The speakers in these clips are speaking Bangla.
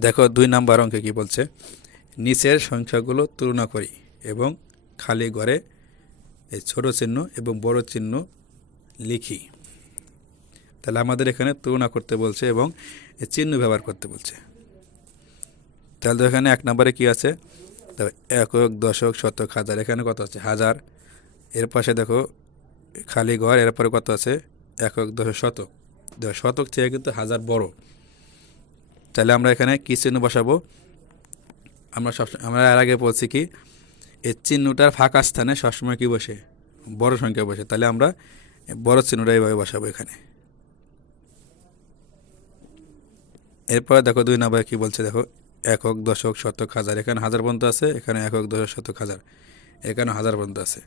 দেখো দুই নাম্বার অঙ্কে কি বলছে? নিচের সংখ্যাগুলো তুলনা করি এবং খালি ঘরে এই ছোট চিহ্ন এবং বড় চিহ্ন লিখি। তাহলে আমাদের এখানে তুলনা করতে বলছে এবং চিহ্ন ব্যবহার করতে বলছে। তাহলে তো এখানে এক নম্বরে কি আছে? তো একক, দশক, শতক, হাজার। এখানে কত আছে? হাজার। এর পাশে দেখো খালি ঘর এরপরে কত আছে? একক, দশক, শতক। দেখো শতক চেয়ে কিন্তু হাজার বড়। তাহলে আমরা এখানে কী চিহ্ন বসাবো? আমরা সব আমরা এর আগে বলছি কি, এই চিহ্নটার ফাঁকা স্থানে সবসময় কী বসে? বড় সংখ্যা বসে। তাহলে আমরা বড় চিহ্নটা এইভাবে বসাবো এখানে। এরপর দেখো দুই নম্বরে কী বলছে, দেখো, একক, দশক, শতক, হাজার। এখানে হাজার পর্যন্ত আছে, এখানে একক, দশক, শতক, হাজার। এখানে হাজার পর্যন্ত আছে।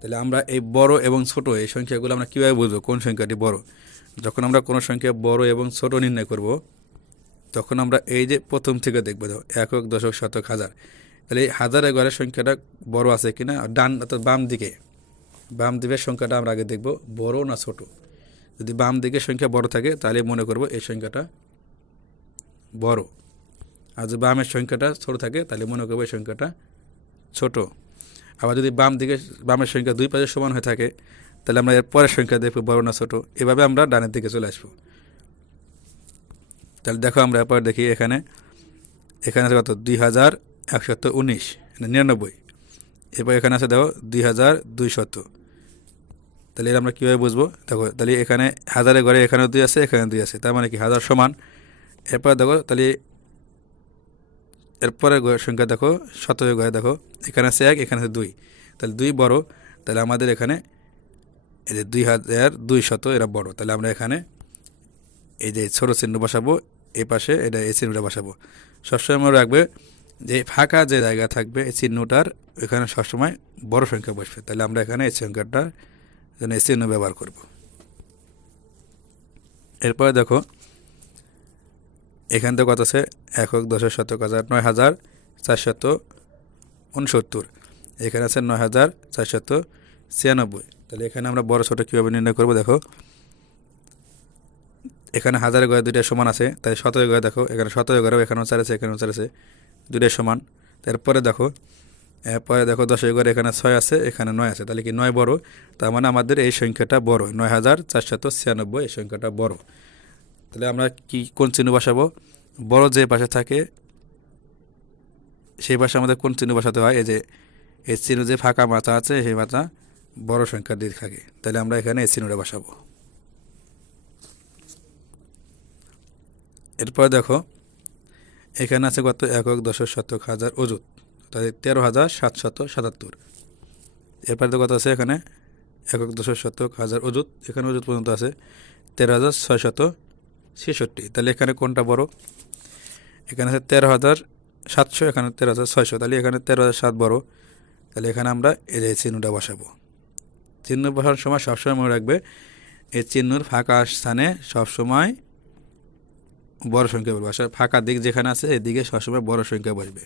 তাহলে আমরা এই বড় এবং ছোট, এই সংখ্যাগুলো আমরা কীভাবে বুঝব? কোন সংখ্যাটি বড়? যখন আমরা কোনো সংখ্যা বড় এবং ছোট নির্ণয় করব তখন আমরা এই যে প্রথম থেকে দেখব, দেখো, একক, দশক, শতক, হাজার। তাহলে এই হাজারের ঘরের সংখ্যাটা বড় আছে কিনা? ডান, অর্থাৎ বাম দিকে। বাম দিকের সংখ্যাটা আমরা আগে দেখব, বড় না ছোট? যদি বাম দিকের সংখ্যা বড় থাকে, তাহলে মনে করব এই সংখ্যাটা বড়। আর যদি বামের সংখ্যাটা ছোট থাকে, তাহলে মনে করব এই সংখ্যাটা ছোট। আবার যদি বাম দিকে বামের সংখ্যা দুই পাশে সমান হয়ে থাকে, তাহলে আমরা এর পরের সংখ্যা দেখব বড় না ছোট? এভাবে আমরা ডানের দিকে চলে আসব। তাহলে দেখো আমরা এরপর দেখি এখানে। এখানে আছে কত? দুই হাজার একশত উনিশ নিরানব্বই। এরপর এখানে আছে দেখো, দুই হাজার দুইশত। তাহলে এর আমরা কীভাবে বুঝব? দেখো, তাহলে এখানে হাজারের ঘরে এখানে দুই আছে এখানে দুই আছে। তার মানে কি? হাজার সমান। এরপর দেখো, তাহলে এরপরে সংখ্যা দেখো শতকের ঘরে দেখো, এখানে আছে এক, এখানে আছে দুই। তাহলে দুই বড়, তাহলে আমাদের এখানে এই যে দুই হাজার দুই শত এরা বড়। তাহলে আমরা এখানে এই যে ছোটো চিহ্ন বসাবো, এই পাশে এটা এই চিহ্নটা বসাবো। সবসময় মনে রাখবে যে ফাঁকা যে জায়গা থাকবে, এই চিহ্নটার এখানে সবসময় বড় সংখ্যা বসবে। তাহলে আমরা এখানে এই সংখ্যাটার জন্য এই চিহ্ন ব্যবহার করব। এরপরে দেখো, এখান থেকে কত আছে? একক দশের শতক হাজার নয় হাজার চারশত উনসত্তর। এখানে আছে নয় হাজার চারশত ছিয়ানব্বই। তাহলে এখানে আমরা বড় ছোটো কীভাবে নির্ণয় করব? দেখো এখানে হাজারের ঘরে দুইটা সমান আছে। তাই শতকের ঘরে দেখো, এখানে শতকের ঘরেও এখানেও চার আছে এখানেও চার আছে দুইটাই সমান। তারপরে দেখো, এরপরে দেখো দশের ঘরে এখানে ছয় আছে, এখানে নয় আছে। তাহলে কি নয় বড়? তার মানে আমাদের এই সংখ্যাটা বড়। নয় হাজার চারশত ছিয়ানব্বই, এই সংখ্যাটা বড়। তাহলে আমরা কি কোন চিহ্ন বসাবো? বড় যে পাশে থাকে, সেই পাশে আমাদের কোন চিহ্ন বসাতে হয়? এই যে, এই চিহ্ন যে ফাঁকা মাথা আছে, সেই মাথা বড় সংখ্যা দিকে থাকে। তাহলে আমরা এখানে এই চিহ্নটা বসাবো। এরপর দেখো, এখানে আছে কত? একক দশক শতক হাজার অজুত তাহলে তেরো হাজার সাতশত সাতাত্তর। এরপর তো কত আছে এখানে? একক দশক শতক হাজার অজুত এখানে অজুত পর্যন্ত আছে তেরো হাজার ছয়শত ছেষট্টি। তাহলে এখানে কোনটা বড়? এখানে আছে তেরো হাজার সাতশো, এখানে তেরো হাজার ছয়শো। তাহলে এখানে তেরো হাজার সাত বড়। তাহলে এখানে আমরা এই যে চিহ্নটা বসাবো। চিহ্ন বসানোর সময় সবসময় মনে রাখবে, এই চিহ্নর ফাঁকা স্থানে সবসময় বড় সংখ্যা বলবে। আসলে ফাঁকা দিক যেখানে আছে, এদিকে সবসময় বড় সংখ্যা বসবে।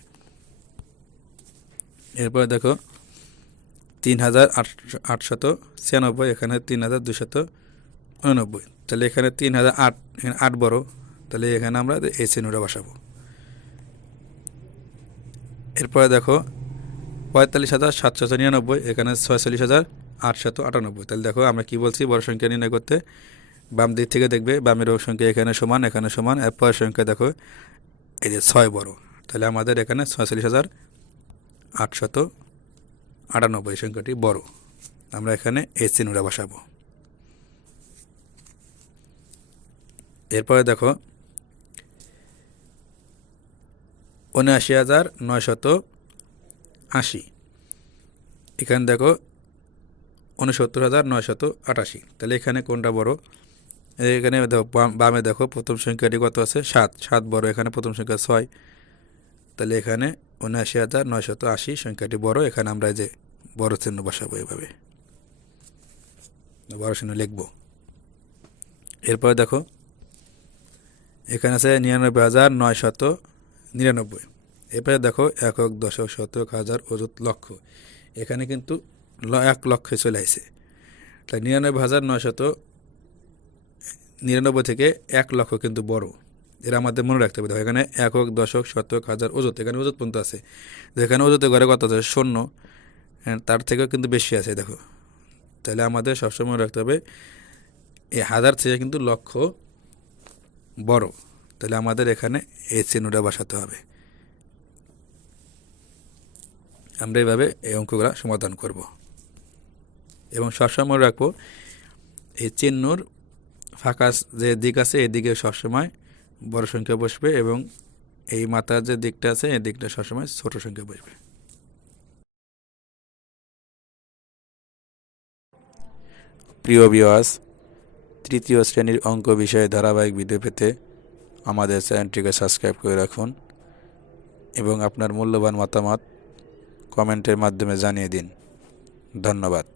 এরপরে দেখো, তিন হাজার আটশত ছিয়ানব্বই, এখানে তিন হাজার দুশত উননব্বই। তাহলে এখানে তিন হাজার আট, এখানে আট বড়। তাহলে এখানে আমরা এই চিহ্নটা বসাবো। এরপরে দেখো, পঁয়তাল্লিশ হাজার সাতশত নিরানব্বই, এখানে ছয়চল্লিশ হাজার আটশত আটানব্বই। তাহলে দেখো, আমরা কি বলছি? বড় সংখ্যা নির্ণয় করতে বাম দিক থেকে দেখবে, বামের সংখ্যা এখানে সমান এখানে সমান এরপর সংখ্যা দেখো, এই যে ছয় বড়। তাহলে আমাদের এখানে ছয়চল্লিশ হাজার আটশত আটানব্বই সংখ্যাটি বড়। আমরা এখানে এই চিহ্নটা বসাবো। এরপরে দেখো, উনআশি হাজার নয়শত আশি। এখানে দেখো, উনসত্তর হাজার নয়শত আটাশি। তাহলে এখানে কোনটা বড়? এখানে দেখো, বামে দেখো, প্রথম সংখ্যাটি কত আছে? সাত। সাত বড়, এখানে প্রথম সংখ্যা ছয়। তাহলে এখানে উনআশি হাজার নয়শত আশি সংখ্যাটি বড়। এখানে আমরা যে বড় চিহ্ন বসাবো এভাবে। বড় চিহ্ন লিখব। এরপর দেখো, এখানে আছে নিরানব্বই হাজার নয়শত নিরানব্বই। এরপরে দেখো, একক, দশক, শতক, হাজার, অযুত, লক্ষ। এখানে কিন্তু এক লক্ষে চলে আসে তাই নিরানব্বই হাজার নয়শত নিরানব্বই থেকে এক লক্ষ কিন্তু বড়। এরা আমাদের মনে রাখতে হবে। এখানে একক দশক শতক হাজার অযুত এখানে অযুত পর্যন্ত আছে। এখানে অযুতে ঘরে কত আছে? শূন্য। হ্যাঁ, তার থেকেও কিন্তু বেশি আছে দেখো। তাহলে আমাদের সবসময় রাখতে হবে এই হাজার থেকে কিন্তু লক্ষ বড়। তাহলে আমাদের এখানে এই চিহ্নটা বসাতে হবে। আমরা এইভাবে এই অঙ্কগুলো সমাধান করব। এবং সবসময় রাখব এই চিহ্নর ফাঁকা যে দিক আছে, এই দিকে সবসময় বড় সংখ্যা বসবে এবং এই মাথার যে দিকটা আছে, এই দিকটা সবসময় ছোট সংখ্যা বসবে। প্রিয় বিওয়াস তৃতীয় শ্রেণির অঙ্ক বিষয়ে ধারাবাহিক ভিডিও পেতে আমাদের চ্যানেলটিকে সাবস্ক্রাইব করে রাখুন এবং আপনার মূল্যবান মতামত কমেন্টের মাধ্যমে জানিয়ে দিন। ধন্যবাদ।